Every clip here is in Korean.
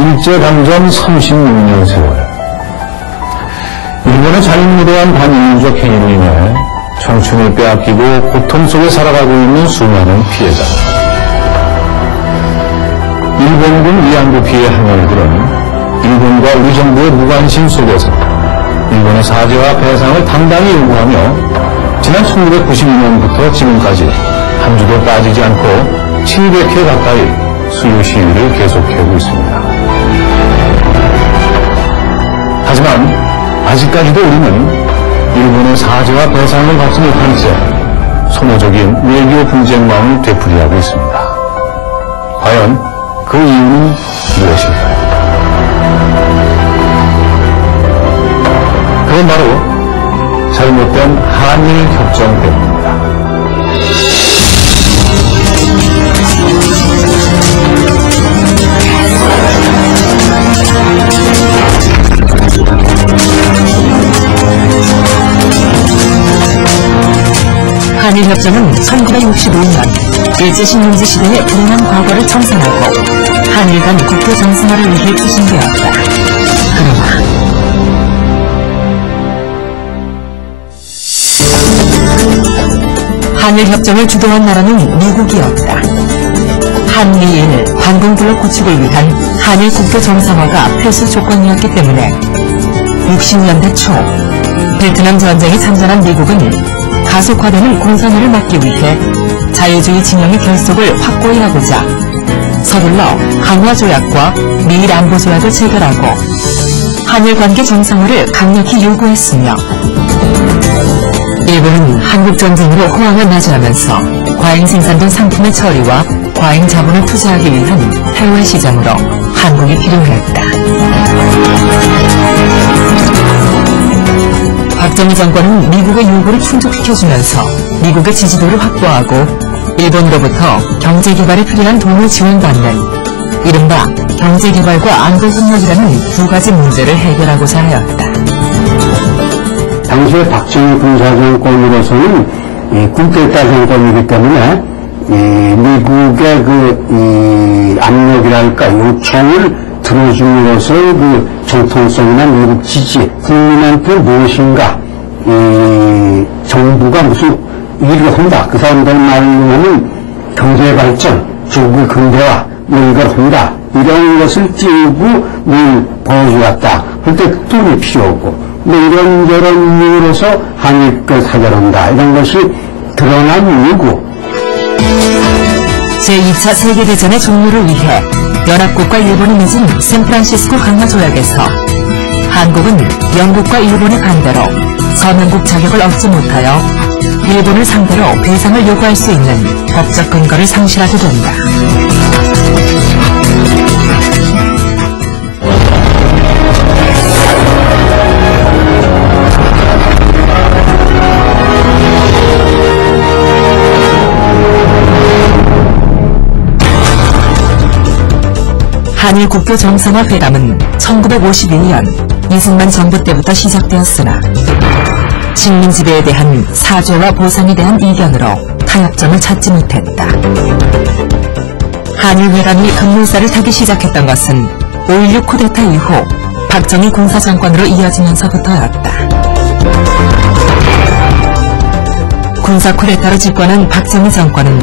일제강점 36년 세월, 일본의 자유무도한 반인류적 행위로 인해 청춘을 빼앗기고 고통 속에 살아가고 있는 수많은 피해자들. 일본군 위안부 피해 항원들은 일본과 우리 정부의 무관심 속에서 일본의 사죄와 배상을 당당히 요구하며 지난 1992년부터 지금까지 한 주도 빠지지 않고 700회 가까이 수요 시위를 계속해오고 있습니다. 하지만 아직까지도 우리는 일본의 사죄와 배상을 받지 못한 채 소모적인 외교 분쟁만을 되풀이하고 있습니다. 과연 그 이유는 무엇일까요? 그건 바로 잘못된 한일 협정 때문입니다. 한일협정은 1965년 일제식민지 시대의 불행한 과거를 청산하고 한일 간 국교 정상화를 위해 추진되었다. 그러나 한일협정을 주도한 나라는 미국이었다. 한미일 반공블록 구축을 위한 한일 국교 정상화가 필수 조건이었기 때문에 60년대 초 베트남 전쟁에 참전한 미국은 가속화되는 공산화를 막기 위해 자유주의 진영의 결속을 확고히 하고자 서둘러 강화조약과 미일안보조약을 체결하고 한일관계 정상화를 강력히 요구했으며 일본은 한국전쟁으로 호황을 맞이하면서 과잉 생산된 상품의 처리와 과잉 자본을 투자하기 위한 해외 시장으로 한국이 필요했다. 박정희 정권은 미국의 요구를 충족시켜주면서 미국의 지지도를 확보하고 일본으로부터 경제개발에 필요한 돈을 지원받는 이른바 경제개발과 안보협력이라는 두 가지 문제를 해결하고자 하였다. 당시에 박정희 군사정권으로서는 군대따 정권이기 때문에 미국의 압력이랄까 요청을 들어줌으로써 정통성이나 미국 지지, 국민한테 무엇인가 정부가 무슨 일을 한다. 그 사람들 말로 하면 경제발전, 조국 근대화 이걸 한다. 이런 것을 띄우고 뭘 보여주었다. 그때 돈이 필요하고 이런저런 이유로서 한일을 사결한다. 이런 것이 드러난 요구. 제2차 세계대전의 종료를 위해 연합국과 일본이 맺은 샌프란시스코 강화조약에서 한국은 영국과 일본의 반대로 서명국 자격을 얻지 못하여 일본을 상대로 배상을 요구할 수 있는 법적 근거를 상실하게 된다. 한일 국교 정상화 회담은 1952년 이승만 정부 때부터 시작되었으나 식민 지배에 대한 사죄와 보상에 대한 이견으로 타협점을 찾지 못했다. 한일 회담이 급물살을 타기 시작했던 것은 5.16 쿠데타 이후 박정희 군사 정권으로 이어지면서부터였다. 군사 쿠데타로 집권한 박정희 정권은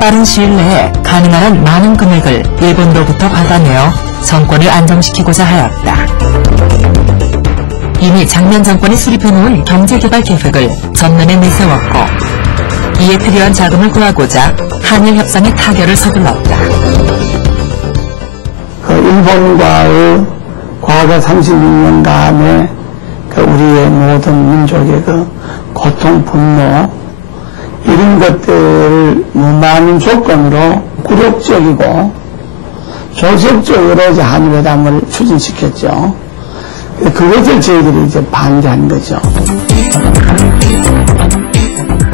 빠른 시일 내에 가능한 한 많은 금액을 일본으로부터 받아내어 정권을 안정시키고자 하였다. 이미 작년 정권이 수립해놓은 경제개발 계획을 전면에 내세웠고 이에 필요한 자금을 구하고자 한일협상의 타결을 서둘렀다. 일본과의 과거 36년간의 우리의 모든 민족의 고통, 분노 이런 것들을 많은 조건으로 굴욕적이고 조직적으로 한일회담을 추진시켰죠. 그것을 저희들이 이제 반대한 거죠.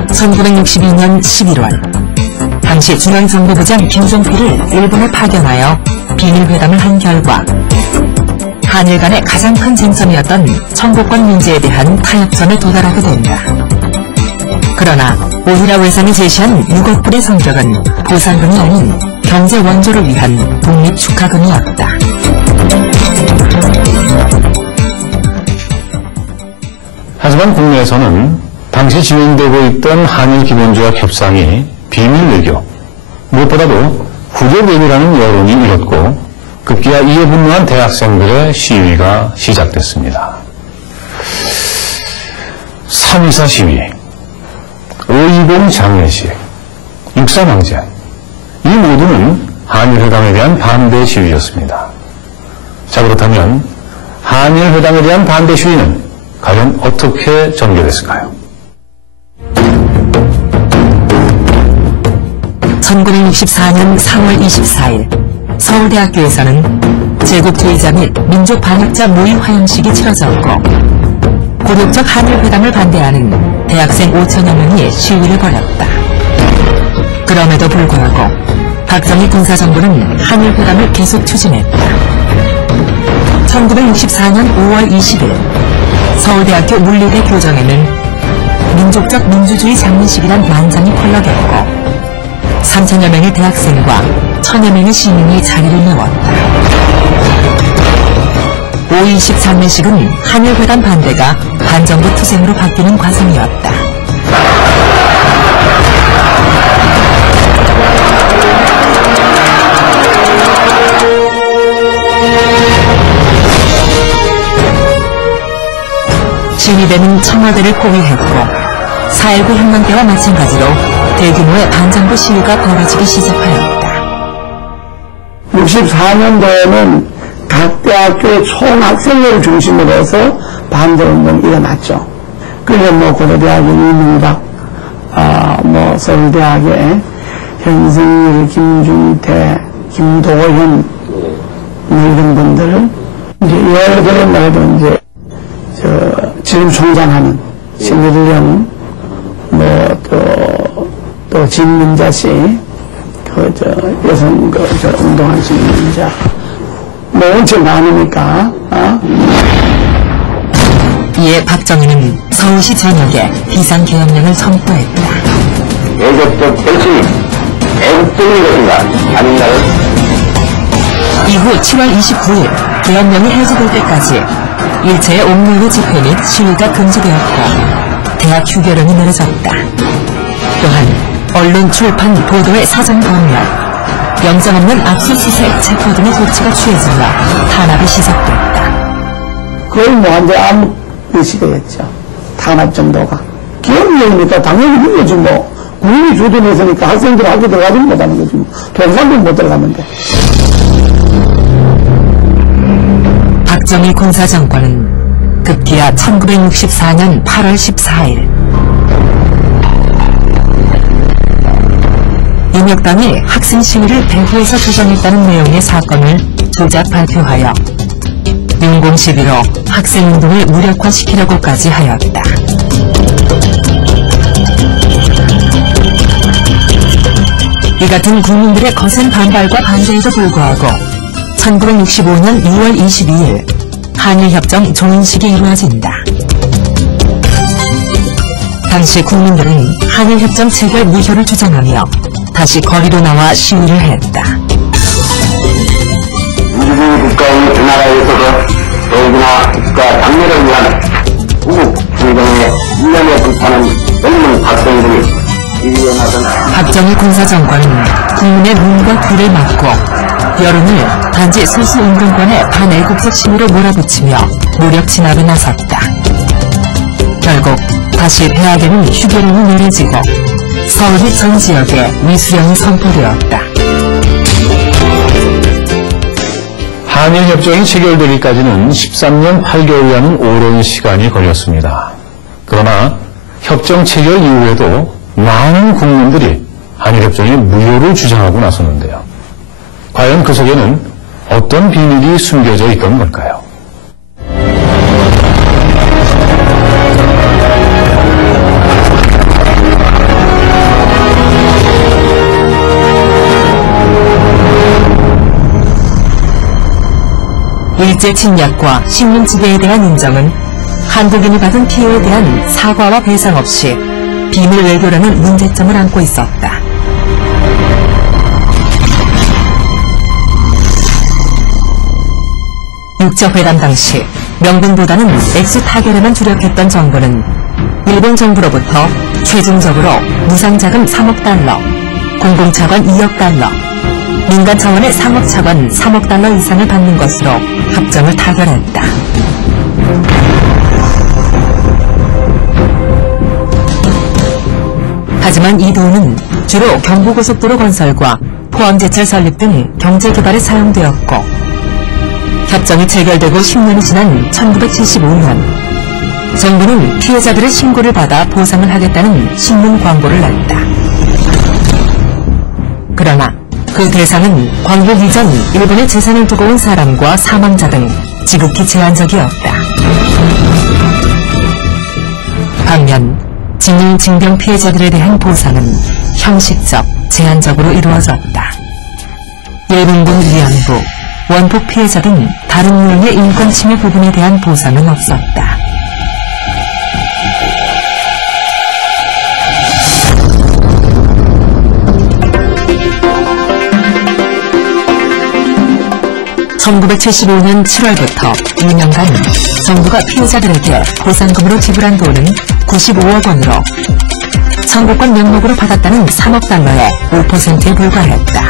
1962년 11월 당시 중앙정보부장 김종필을 일본에 파견하여 비밀회담을 한 결과 한일 간의 가장 큰 쟁점이었던 청구권 문제에 대한 타협점에 도달하게 된다. 그러나 오히라 외상이 제시한 6억 불의 성격은 보상금이 아닌 경제 원조를 위한 독립 축하금이었다. 하지만 국내에서는 당시 진행되고 있던 한일 기본조약 협상이 비밀 외교, 무엇보다도 후속 외교라는 여론이 일었고 급기야 이에 분노한 대학생들의 시위가 시작됐습니다. 3.24 시위, 5.20 장례식, 육사망쟁, 이 모두는 한일회담에 대한 반대 시위였습니다. 자, 그렇다면 한일회담에 대한 반대 시위는 과연 어떻게 전개됐을까요? 1964년 4월 24일 서울대학교에서는 제국주의자 및 민족반역자 모의 화형식이 치러졌고 곤욕적 한일회담을 반대하는 대학생 5천여 명이 시위를 벌였다. 그럼에도 불구하고 박정희 군사정부는 한일회담을 계속 추진했다. 1964년 5월 20일 서울대학교 물리대 교정에는 민족적 민주주의 장례식이란 만장이 펄럭였고 3천여 명의 대학생과 1,000여 명의 시민이 자리를 메웠다. 5.20 장례식은 한일회담 반대가 반정부 투쟁으로 바뀌는 과정이었다. 시위대는 청와대를 포위했고 4.19 혁명 때와 마찬가지로 대규모의 반정부 시위가 벌어지기 시작하였다. 64년도에는 각 대학교의 총학생회를 중심으로 해서 반대운동이 일어났죠. 그래서 고려대학의 이명박, 서울대학의 현승일, 김중태, 김도현, 이런 분들, 이제 예를 말해도 이제, 지금 총장하는 신일령, 또 진민자 씨, 여성, 운동한 진민자, 엄청 많으니까, 이에 박정희는 서울시 전역에 비상계엄령을 선포했다. 애국적 결심이 애국적인 것인가 아닌가요? 이후 7월 29일 계엄령이 해제될 때까지 일체의 옥류의 집회 및 시위가 금지되었고 대학 휴교령이 내려졌다. 또한 언론, 출판, 보도의 사전 검열, 영장 없는 압수수색, 체포 등의 조치가 취해지며 탄압이 시작됐다. 거의 완전 암흑 시대였죠. 탄압 정도가. 기업령이니까 당연히 힘들지 국민이 주둔했으니까 학생들 학교 들어가지 못하는 거지 동산도 못 들어가면 돼. 박정희 군사정권은 급기야 1964년 8월 14일 윤혁당이 학생 시위를 배후에서 조정했다는 내용의 사건을 조작 발표하여 윤공 시비로 학생운동을 무력화시키려고까지 하였다. 이 같은 국민들의 거센 반발과 반대에도 불구하고 1965년 6월 22일 한일협정 종인식이 이루어진다. 당시 국민들은 한일협정 체결 무효를 주장하며 다시 거리로 나와 시위를 했다. 민주주의 국가인 우리나라에서도 더욱이나 국가 장래를 위한 후국 중정의 일련의 불타는 젊은 학생들이 시위에 나선 박정희 군사정권은 국민의 눈과 귀를 막고 여론을 단지 소수운동권의 반애국적 시위로 몰아붙이며 무력 진압에 나섰다. 결국 다시 대학에는 휴교령이 내려지고 서울 및 전 지역에 위수령이 선포되었다. 한일협정이 체결되기까지는 13년 8개월이라는 오랜 시간이 걸렸습니다. 그러나 협정 체결 이후에도 많은 국민들이 한일협정의 무효를 주장하고 나섰는데요. 과연 그 속에는 어떤 비밀이 숨겨져 있던 걸까요? 일제 침략과 식민지배에 대한 인정은 한국인이 받은 피해에 대한 사과와 배상 없이 비밀 외교라는 문제점을 안고 있었다. 육저회담 당시 명분보다는 액수 타결에만 주력했던 정부는 일본 정부로부터 최종적으로 무상자금 3억 달러, 공공차관 2억 달러, 민간 차원의 상업차관 3억 달러 이상을 받는 것으로 협정을 타결했다. 하지만 이 돈은 주로 경부고속도로 건설과 포항제철 설립 등 경제개발에 사용되었고, 협정이 체결되고 10년이 지난 1975년 정부는 피해자들의 신고를 받아 보상을 하겠다는 신문 광고를 냈다. 그러나 그 대상은 광복 이전 일본의 재산을 두고 온 사람과 사망자 등 지극히 제한적이었다. 반면 징용 징병 피해자들에 대한 보상은 형식적, 제한적으로 이루어졌다. 일본군 위안부, 원폭 피해자 등 다른 유형의 인권 침해 부분에 대한 보상은 없었다. (1975년 7월부터 2년간) 정부가 피해자들에게 보상금으로 지불한 돈은 95억 원으로 청구권 명목으로 받았다는 3억 달러의 5%에 불과했다.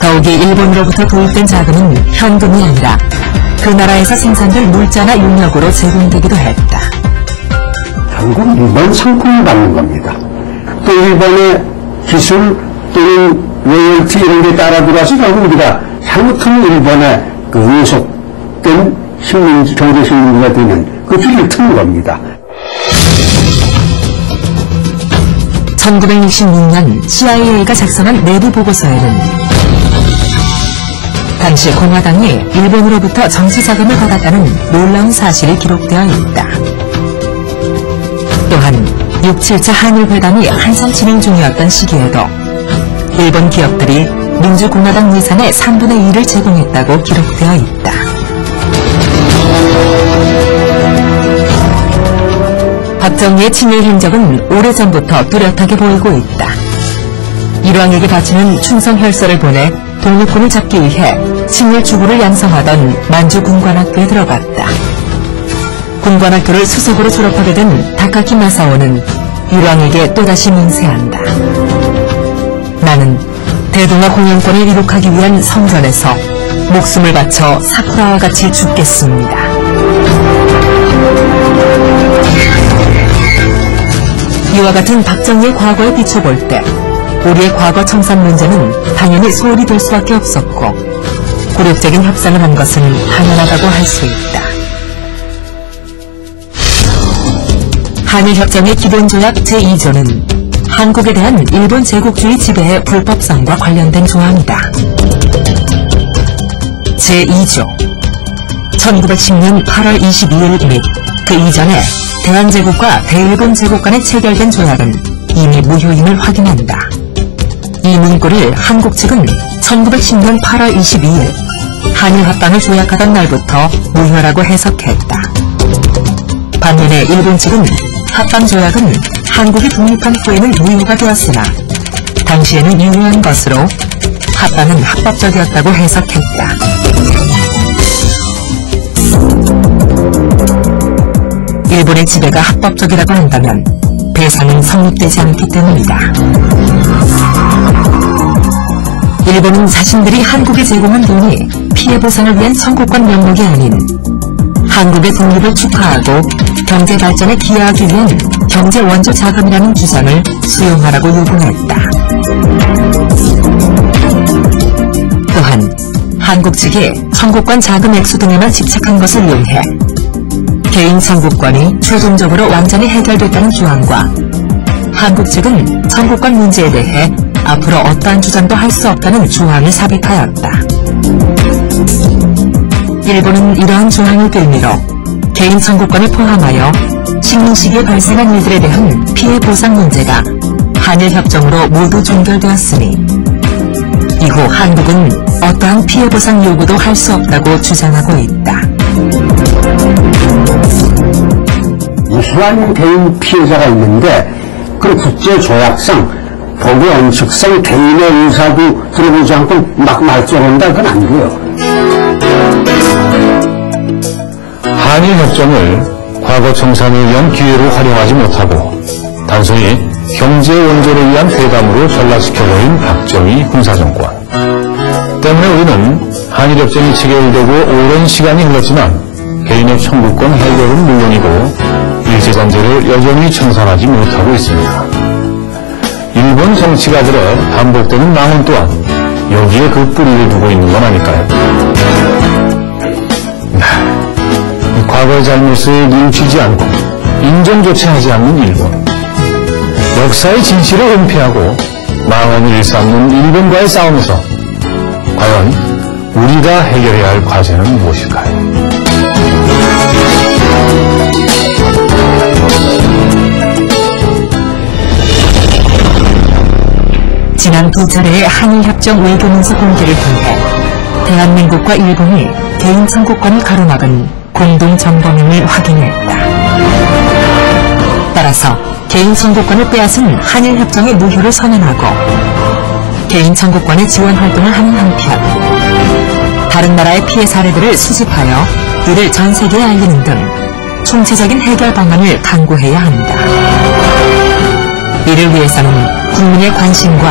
더욱이 일본으로부터 도입된 자금은 현금이 아니라 그 나라에서 생산될 물자나 용역으로 제공되기도 했다. 결국 일본 상품을 받는 겁니다. 또 일본의 기술 또는 로열티 이런 게 따라 들어와서 결국 우리가 잘못하면 일본의 그 위속된 경제식민지가 되는 그 길을 트는 겁니다. 1966년 CIA가 작성한 내부 보고서에는 당시 공화당이 일본으로부터 정치 자금을 받았다는 놀라운 사실이 기록되어 있다. 또한 6, 7차 한일회담이 한참 진행 중이었던 시기에도 일본 기업들이 민주공화당 예산의 3분의 1을 제공했다고 기록되어 있다. 박정희의 친일 행적은 오래전부터 뚜렷하게 보이고 있다. 일왕에게 바치는 충성혈서를 보내 독립군을 잡기 위해 친일 주부를 양성하던 만주 군관학교에 들어갔다. 군관학교를 수석으로 졸업하게 된 다카키 마사오는 일왕에게 또다시 맹세한다. 나는 대동아 공영권을 이룩하기 위한 성전에서 목숨을 바쳐 사쿠라와 같이 죽겠습니다. 이와 같은 박정희의 과거에 비춰볼 때 우리의 과거 청산 문제는 당연히 소홀히 될 수밖에 없었고 굴욕적인 협상을 한 것은 당연하다고 할 수 있다. 한일협정의 기본조약 제2조는 한국에 대한 일본 제국주의 지배의 불법성과 관련된 조항이다. 제2조 1910년 8월 22일 및 그 이전에 대한제국과 대일본 제국 간에 체결된 조약은 이미 무효임을 확인한다. 이 문구를 한국 측은 1910년 8월 22일 한일합방을 조약하던 날부터 무효라고 해석했다. 반면에 일본 측은 합방조약은 한국이 독립한 후에는 무효가 되었으나 당시에는 유효한 것으로 합방은 합법적이었다고 해석했다. 일본의 지배가 합법적이라고 한다면 배상은 성립되지 않기 때문이다. 일본은 자신들이 한국에 제공한 돈이 피해 보상을 위한 청구권 명목이 아닌 한국의 독립을 축하하고 경제 발전에 기여하기 위한 경제 원조 자금이라는 주장을 수용하라고 요구했다. 또한 한국 측이 청구권 자금 액수 등에만 집착한 것을 이용해 개인 청구권이 최종적으로 완전히 해결됐다는 조항과 한국 측은 청구권 문제에 대해 앞으로 어떠한 주장도 할 수 없다는 조항이 삽입하였다. 일본은 이러한 조항을 빌미로 개인 청구권을 포함하여 식민 시기에 발생한 일들에 대한 피해 보상 문제가 한일협정으로 모두 종결되었으니 이후 한국은 어떠한 피해 보상 요구도 할 수 없다고 주장하고 있다. 무수한 개인 피해자가 있는데 그 국제조약상 법의 원칙상 개인의 의사도 들어보지 않고 막 말소한다, 그건 안 돼요. 한일협정을 과거 청산을 위한 기회로 활용하지 못하고 단순히 경제 원조를 위한 회담으로 전락시켜버린 박정희 군사정권 때문에 우리는 한일협정이 체결되고 오랜 시간이 흘렀지만 개인의 청구권 해결은 물론이고 일제단체를 여전히 청산하지 못하고 있습니다. 일본 정치가들의 반복되는 망언 또한 여기에 그 뿌리를 두고 있는 건 아닐까요? 과거의 잘못을 뉘우치지 않고 인정조차 하지 않는 일본, 역사의 진실을 은폐하고 망언을 일삼는 일본과의 싸움에서 과연 우리가 해결해야 할 과제는 무엇일까요? 지난 두 차례의 한일협정 외교문서 공개를 통해 대한민국과 일본이 개인 청구권을 가로막은 공동정범임을 확인했다. 따라서 개인 청구권을 빼앗은 한일협정의 무효를 선언하고 개인 청구권의 지원 활동을 하는 한편 다른 나라의 피해 사례들을 수집하여 이를 전 세계에 알리는 등 총체적인 해결 방안을 강구해야 한다. 이를 위해서는 국민의 관심과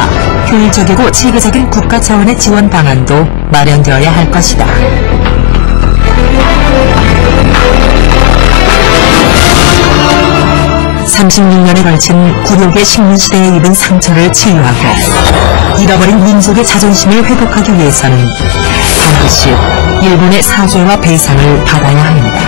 효율적이고 체계적인 국가 차원의 지원 방안도 마련되어야 할 것이다. (36년에) 걸친 굴욕의 식민시대에 입은 상처를 치유하고 잃어버린 민족의 자존심을 회복하기 위해서는 반드시 일본의 사죄와 배상을 받아야 합니다.